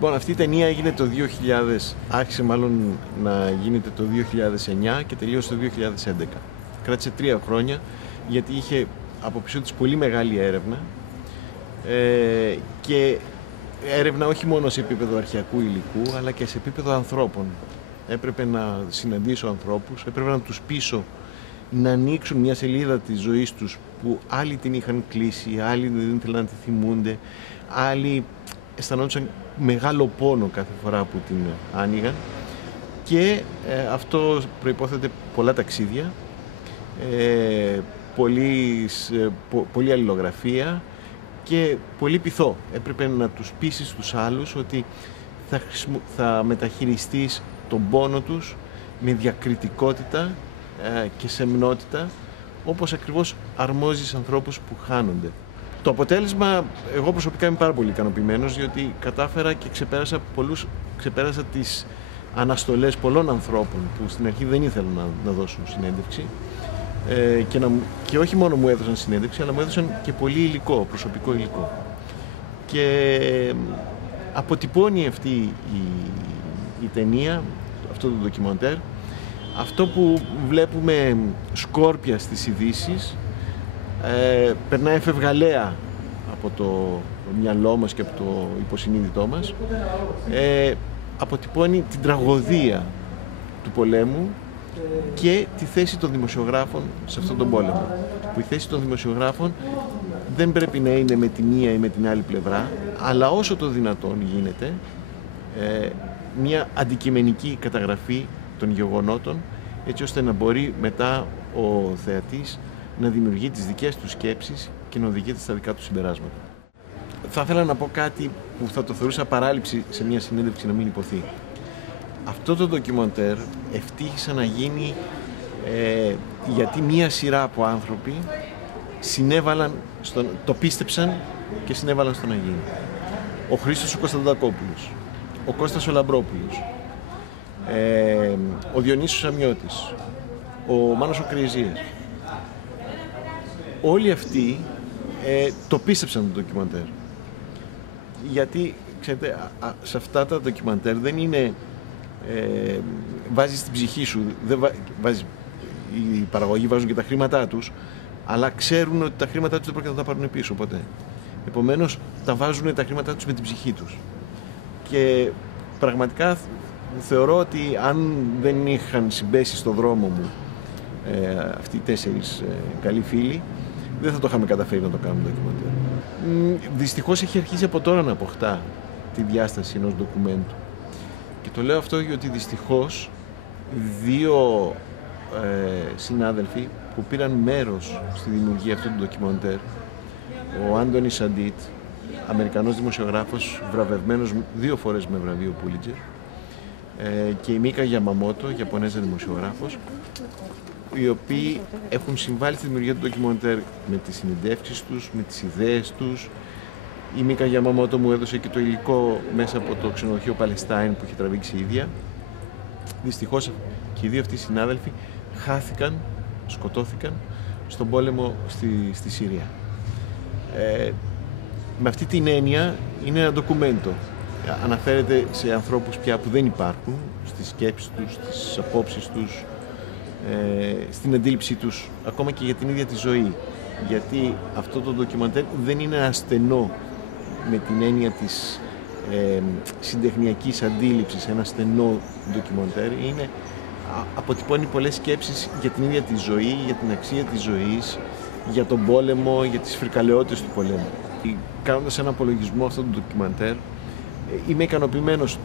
Λοιπόν, αυτή η ταινία έγινε το 2000, άρχισε μάλλον να γίνεται το 2009 και τελείωσε το 2011. Κράτησε 3 χρόνια γιατί είχε από πίσω της πολύ μεγάλη έρευνα και έρευνα όχι μόνο σε επίπεδο αρχαιακού υλικού αλλά και σε επίπεδο ανθρώπων. Έπρεπε να συναντήσω ανθρώπους, έπρεπε να τους πείσω να ανοίξουν μια σελίδα της ζωής τους που άλλοι την είχαν κλείσει, άλλοι δεν ήθελαν να τη θυμούνται, άλλοι αισθανόντουσαν μεγάλο πόνο κάθε φορά που την άνοιγαν και αυτό προϋπόθεται πολλά ταξίδια, πολλή αλληλογραφία και πολύ πειθό. Έπρεπε να τους πείσεις τους άλλους ότι θα μεταχειριστείς τον πόνο τους με διακριτικότητα και σεμνότητα, όπως ακριβώς αρμόζει στους ανθρώπους που χάνονται. Το αποτέλεσμα, εγώ προσωπικά είμαι πάρα πολύ ικανοποιημένος, διότι κατάφερα και ξεπέρασα τις αναστολές πολλών ανθρώπων που στην αρχή δεν ήθελαν να δώσουν συνέντευξη και όχι μόνο μου έδωσαν συνέντευξη, αλλά μου έδωσαν και πολύ υλικό, προσωπικό υλικό. Και αποτυπώνει αυτή η ταινία, αυτό το ντοκιμαντέρ, αυτό που βλέπουμε σκόρπια στις ειδήσεις, περνάει εφευγαλέα από το μυαλό μας και από το υποσυνείδητό μας, αποτυπώνει την τραγωδία του πολέμου και τη θέση των δημοσιογράφων σε αυτόν τον πόλεμο. Που η θέση των δημοσιογράφων δεν πρέπει να είναι με τη μία ή με την άλλη πλευρά, αλλά όσο το δυνατόν γίνεται μια αντικειμενική καταγραφή των γεγονότων, έτσι ώστε να μπορεί μετά ο θεατής να δημιουργεί τις δικές του σκέψεις και να οδηγείται στα δικά του συμπεράσματα. Θα ήθελα να πω κάτι που θα το θεωρούσα παράληψη σε μια συνέντευξη να μην υποθεί. Αυτό το ντοκιμαντέρ ευτύχησε να γίνει γιατί μία σειρά από άνθρωποι το πίστεψαν και συνέβαλαν στο να γίνει. Ο Χρήστος ο Κωνσταντακόπουλος, ο Κώστας ο Λαμπρόπουλος, ο Διονύσιος Αμιώτης, ο Μάνος ο Κρυεζίας. Όλοι αυτοί το πίστεψαν το ντοκιμαντέρ. Γιατί, ξέρετε, σε αυτά τα ντοκιμαντέρ δεν είναι... βάζεις την ψυχή σου, οι παραγωγοί βάζουν και τα χρήματά τους, αλλά ξέρουν ότι τα χρήματά τους δεν πρόκειται να τα πάρουν πίσω ποτέ. Επομένως, τα βάζουν τα χρήματά τους με την ψυχή τους. Και πραγματικά θεωρώ ότι αν δεν είχαν συμπέσει στο δρόμο μου αυτοί οι 4 καλοί φίλοι, δεν θα το είχαμε καταφέρει να το κάνουμε το ντοκιμαντέρ. Δυστυχώς έχει αρχίσει από τώρα να αποκτά τη διάσταση ενός ντοκουμέντου. Και το λέω αυτό γιατί δυστυχώς 2 συνάδελφοι που πήραν μέρος στη δημιουργία αυτού του ντοκιμαντέρ, ο Άντονι Σαντίτ, Αμερικανός δημοσιογράφος, βραβευμένος 2 φορές με βραβείο Πούλιτζερ, και η Μίκα Γιαμαμότο, Ιαπωνέζα δημοσιογράφος, οι οποίοι έχουν συμβάλει στη δημιουργία του ντοκιμαντέρ με τις συνεντεύξεις τους, με τις ιδέες τους. Η Μίκα Γιαμαμότο μου έδωσε και το υλικό μέσα από το ξενοδοχείο Παλαιστάιν που είχε τραβήξει η ίδια. Δυστυχώς και οι 2 αυτοί συνάδελφοι χάθηκαν, σκοτώθηκαν στον πόλεμο στη Συρία. Με αυτή την έννοια είναι ένα ντοκουμέντο. Αναφέρεται σε ανθρώπους πια που δεν υπάρχουν, στις σκέψεις τους, στις απόψεις τους, στην αντίληψή τους, ακόμα και για την ίδια τη ζωή. Γιατί αυτό το ντοκιμαντέρ δεν είναι ασθενό με την έννοια της συντεχνιακής αντίληψης, ένα στενό ντοκιμαντέρ. Αποτυπώνει πολλές σκέψεις για την ίδια τη ζωή, για την αξία της ζωής, για τον πόλεμο, για τις φρικαλαιότητες του πολέμου. Κάνοντας ένα απολογισμό αυτό το ντοκιμαντέρ, είμαι ικανοποιημένος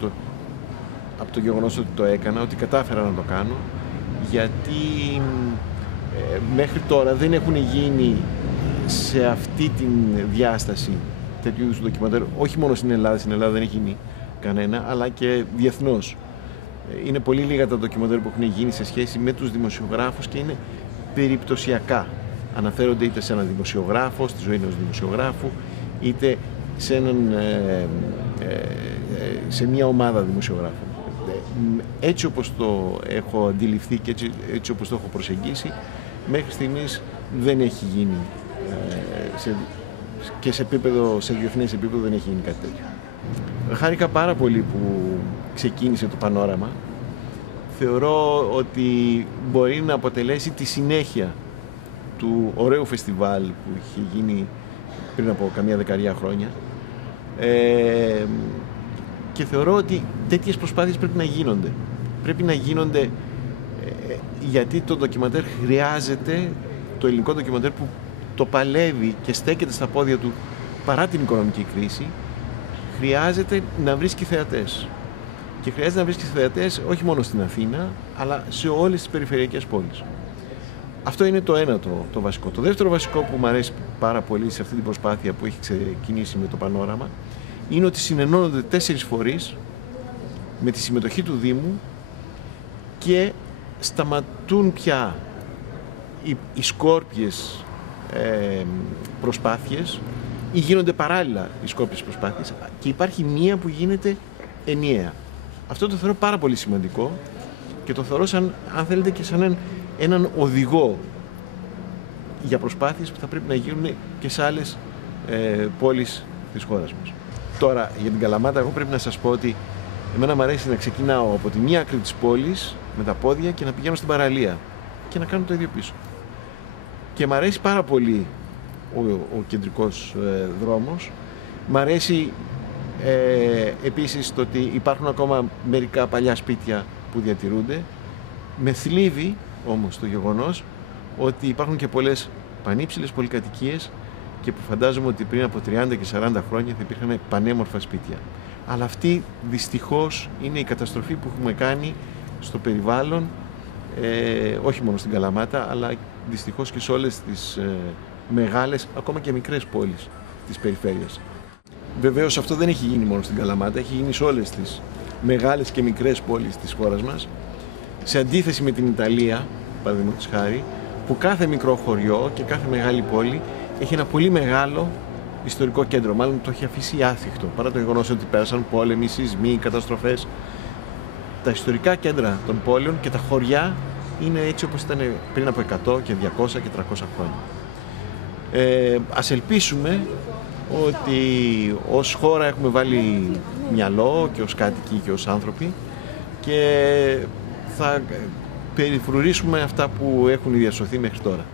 από το γεγονός ότι το έκανα, ότι κατάφερα να το κάνω, γιατί μέχρι τώρα δεν έχουν γίνει σε αυτή τη διάσταση τέτοιου είδους ντοκιμαντέρ, όχι μόνο στην Ελλάδα δεν έχει γίνει κανένα, αλλά και διεθνώς. Είναι πολύ λίγα τα ντοκιμαντέρ που έχουν γίνει σε σχέση με τους δημοσιογράφους και είναι περιπτωσιακά. Αναφέρονται είτε σε έναν δημοσιογράφο, στη ζωή ενός δημοσιογράφου, είτε σε μια ομάδα δημοσιογράφων. Έτσι όπως το έχω αντιληφθεί και έτσι όπως το έχω προσεγγίσει, μέχρι στιγμής δεν έχει γίνει και σε διεθνές επίπεδο δεν έχει γίνει κάτι τέτοιο. Χάρηκα πάρα πολύ που ξεκίνησε το Πανόραμα. Θεωρώ ότι μπορεί να αποτελέσει τη συνέχεια του ωραίου φεστιβάλ που είχε γίνει πριν από καμιά δεκαετία χρόνια. Και θεωρώ ότι τέτοιες προσπάθειες πρέπει να γίνονται. Πρέπει να γίνονται γιατί το ντοκιμαντέρ χρειάζεται, το ελληνικό ντοκιμαντέρ που το παλεύει και στέκεται στα πόδια του παρά την οικονομική κρίση, χρειάζεται να βρίσκει θεατές. Και χρειάζεται να βρίσκει θεατές όχι μόνο στην Αθήνα, αλλά σε όλες τις περιφερειακές πόλεις. Αυτό είναι το ένα το βασικό. Το δεύτερο βασικό που μου αρέσει πάρα πολύ σε αυτή την προσπάθεια που έχει ξεκινήσει με το Πανόραμα είναι ότι συνενώνονται 4 φορείς με τη συμμετοχή του Δήμου και σταματούν πια οι σκόρπιες προσπάθειες ή γίνονται παράλληλα οι σκόρπιες προσπάθειες και υπάρχει μία που γίνεται ενιαία. Αυτό το θεωρώ πάρα πολύ σημαντικό και το θεωρώ σαν, αν θέλετε, και σαν έναν οδηγό για προσπάθειες που θα πρέπει να γίνουν και σε άλλες πόλεις της χώρας μας. Τώρα, για την Καλαμάτα, εγώ πρέπει να σας πω ότι εμένα μου αρέσει να ξεκινάω από τη μία άκρη της πόλης με τα πόδια και να πηγαίνω στην παραλία και να κάνω το ίδιο πίσω. Και μου αρέσει πάρα πολύ ο κεντρικός δρόμος. Μ' αρέσει επίσης το ότι υπάρχουν ακόμα μερικά παλιά σπίτια που διατηρούνται. Με θλίβει όμως το γεγονός ότι υπάρχουν και πολλές πανύψηλες πολυκατοικίες και που φαντάζομαι ότι πριν από 30 και 40 χρόνια θα υπήρχαν πανέμορφα σπίτια. Αλλά αυτή δυστυχώς είναι η καταστροφή που έχουμε κάνει στο περιβάλλον, όχι μόνο στην Καλαμάτα, αλλά δυστυχώς και σε όλες τις μεγάλες, ακόμα και μικρές πόλεις της περιφέρειας. Βεβαίως αυτό δεν έχει γίνει μόνο στην Καλαμάτα, έχει γίνει σε όλες τις μεγάλες και μικρές πόλεις της χώρας μας. Σε αντίθεση με την Ιταλία, παραδείγματος χάρη, που κάθε μικρό χωριό και κάθε μεγάλη πόλη έχει ένα πολύ μεγάλο ιστορικό κέντρο. Μάλλον το έχει αφήσει άθικτο, παρά το γεγονός ότι πέρασαν πόλεμοι, σεισμοί, καταστροφές. Τα ιστορικά κέντρα των πόλεων και τα χωριά είναι έτσι όπως ήταν πριν από 100 και 200 και 300 χρόνια. Ας ελπίσουμε ότι ως χώρα έχουμε βάλει μυαλό και ως κάτοικοι και ως άνθρωποι και θα περιφρουρήσουμε αυτά που έχουν διασωθεί μέχρι τώρα.